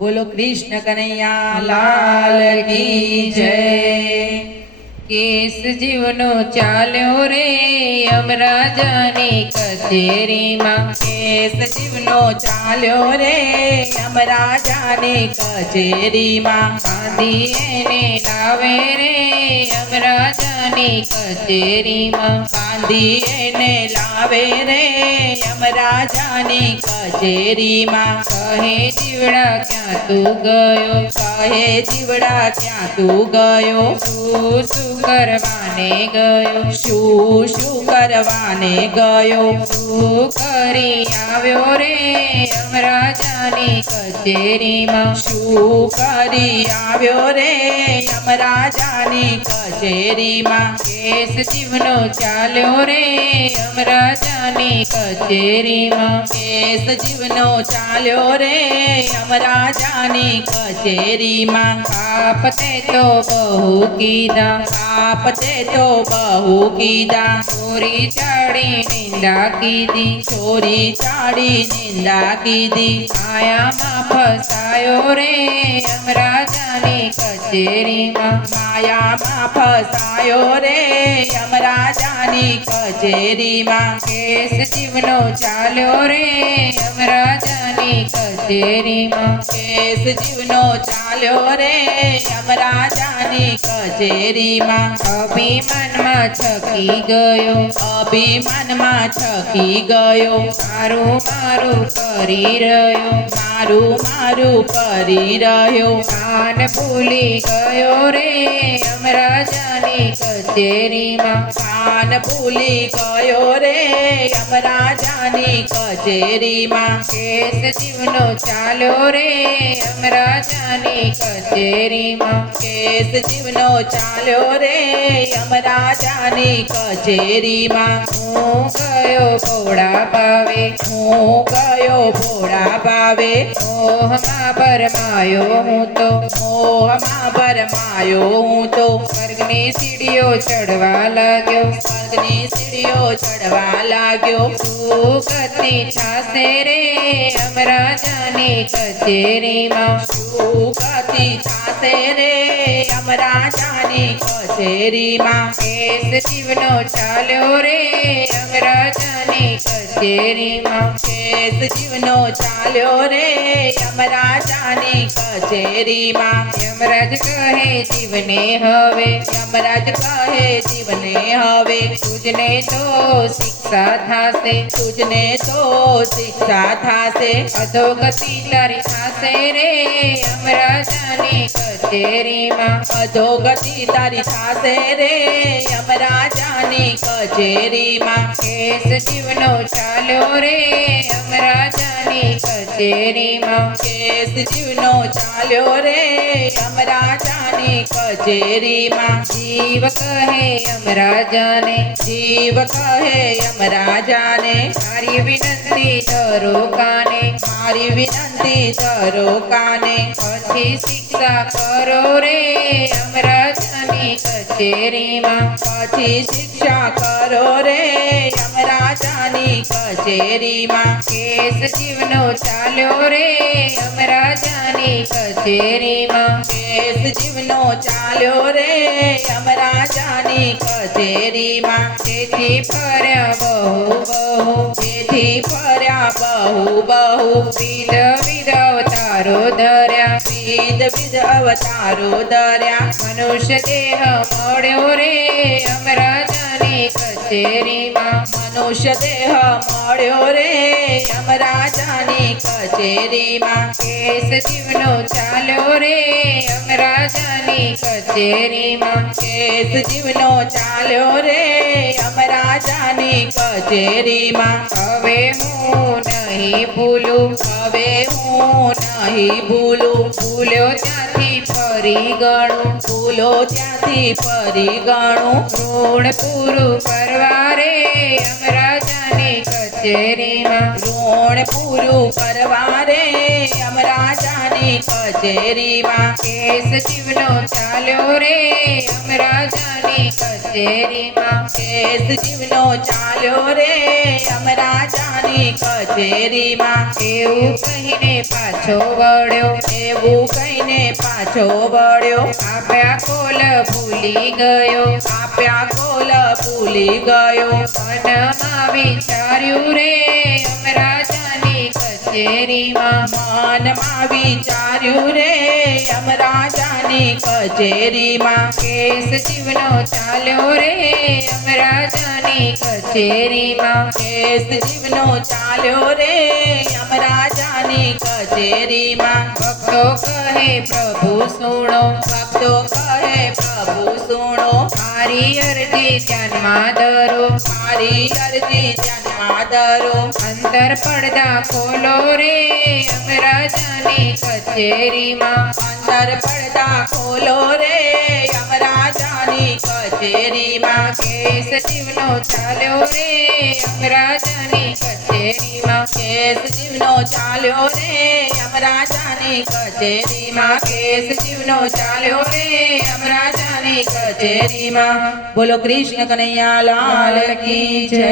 बोलो कृष्ण कन्हैया लाल की जय। केस जीवनो चाल्यो रे यमराजानी कचेरी मां। केस जीवनो चाल्यो रे यमराजानी कचेरी मां। बांधी एने लावे रे यमराजानी कचेरी मां। बांधी एने लावे रे यमराजानी कचेरी मां। कहे जीवड़ा क्या तू गयो, कहे जीवड़ा क्या तू गयो, શું કરવાને ગયો, શું કરવાને ગયો, શું કરી આવ્યો રે યમરાજાની કચેરીમાં। શું કરી આવ્યો રે યમરાજાની કચેરીમાં। કેસ જીવનો ચાલ્યો રે યમરાજાની કચેરીમાં। કેસ જીવનો ચાલ્યો રે યમરાજાની કચેરીમાં। પાપ તે તો બહુ કીધા, પાપ તે તો બહુ કીધા, ચોરી ચાડી નિંદા કીધી, ચોરી ચાડી નિંદા કીધી। માયામાં ફસાયો રે યમરાજાની કચેરીમાં। માયામાં ફસાયો રે યમરાજાની કચેરીમાં। કેસ જીવનો ચાલ્યો રે યમરાજાની કચેરીમાં। કેસ જીવનો ચાલ્યો રે યમરાજાની કચેરીમાં। અભિમાનમાં છકી ગયો, અભિમાનમાં છકી ગયો, મારું મારું કરી રહ્યો, મારું મારું કરી રહ્યો। કાન ભૂલી ગયો રે યમરાજાની કચેરીમાં। કાન ભૂલી ગયો રે યમરાજાની કચેરીમાં। કેસ જીવનો ચાલ્યો રે યમરાજાની કચેરીમાં। કેસ જીવનો ચાલ્યો રે યમરાજાની કચેરીમાં। હું ગયો ભોળા ભાવે, હું ગયો ભોળા ભાવે, મોહમાં ભરમાયો હું તો, મોહમાં ભરમાયો હું તો। સ્વર્ગની સીડીઓ ચડવા લાગ્યો, સ્વર્ગની સીડીઓ ચડવા લાગ્યો। સુગતિ થાશે રે યમરાજાની કચેરીમાં। સુગતિ થાશે રે યમરાજાની કચેરીમાં। કેસ જીવનો ચાલ્યો રે યમરાજાની કચેરીમાં। કેસ જીવનો ચાલ્યો રે યમરાજાની કચેરીમાં। યમરાજ કહે જીવને હવે, યમરાજ કહે જીવને હવે, તુજને તો શિક્ષા થાશે, તુજને તો શિક્ષા થાશે। અધોગતિ તારી થાશે રે યમરાજાની કચેરીમાં। અધોગતિ તારી થાશે રે યમરાજાની કચેરીમાં। કેસ જીવનો ચાલ્યો રે યમરાજાની કચેરીમાં। કેસ જીવનો ચાલ્યો રે યમરાજાની કચેરીમાં। જીવ કહે યમરાજાને, જીવ કહે યમરાજાને, મારી વિનંતી ધરો કાને, મારી વિનંતી ધરો કાને। પછી શિક્ષા કરો રે યમરાજાની કચેરીમાં। પછી શિક્ષા કરો રે યમરાજાની કચેરીમાં। કેસ જીવનો ચાલ્યો રે યમરાજાની કચેરીમાં। કેસ જીવનો ચાલ્યો રે યમરાજાની કચેરીમાં। તેથી ફર્યા બહુ બહુ, તેથી ફર્યા બહુ બહુ, વિધ વિધ અવતારો ધર્યા, વિધ વિધ અવતારો ધર્યા। મનુષ્ય દેહ મળ્યો રે યમરાજાની કચેરીમાં। મનુષ્ય દેહ મળ્યો રે યમરાજાની કચેરીમાં। કેસ જીવનો ચાલ્યો રે યમરાજાની કચેરીમાં। કેસ જીવનો ચાલ્યો રે યમરાજાની કચેરીમાં। હવે હું નહીં ભૂલું, હવે હું નહીં ભૂલું, ભૂલ્યો ત્યાંથી ફરી ગણું, ભૂલો ત્યાંથી ફરી ગણું। ઋણ પૂરું કરવા રે યમરાજાની કચેરીમાં। ઋણ પૂરું કરવા રે યમરાજાની કચેરીમાં। કેસ જીવનો ચાલ્યો રે યમરાજાની કચેરીમાં કેસ જીવનો ચાલ્યો રે યમરાજાની કચેરીમાં એવું કહીને પાછો વળ્યો એવું કહીને પાછો વળ્યો આપ્યા કોલ ભૂલી ગયો આપ્યા કોલ ભૂલી ગયો મનમાં વિચાર્યું રે યમરાજાની કચેરીમાં મનમાં વિચાર્યું રે યમરાજાની કચેરીમાં કેસ જીવનો ચાલ્યો રે યમરાજાની કચેરીમાં કેસ જીવનો ચાલ્યો રે યમરાજાની કચેરીમાં ભક્તો કહે પ્રભુ સુણો ભક્તો કહે પ્રભુ સુણો મારી અરજી ધ્યાનમાં ધરો મારી અરજી ધ્યાનમાં ધરો અંતર પડદા ખોલો રે યમરાજાની કચેરીમાં અંદર પડદા ખોલો રે યમરાજાની કચેરીમાં કેસ જીવનો ચાલ્યો રે યમરાજાની કચેરીમાં કેસ જીવનો ચાલ્યો રે યમરાજાની કચેરીમાં કેસ જીવનો ચાલ્યો રે યમરાજાની કચેરીમાં બોલો કૃષ્ણ કનૈયા લાલ કી જય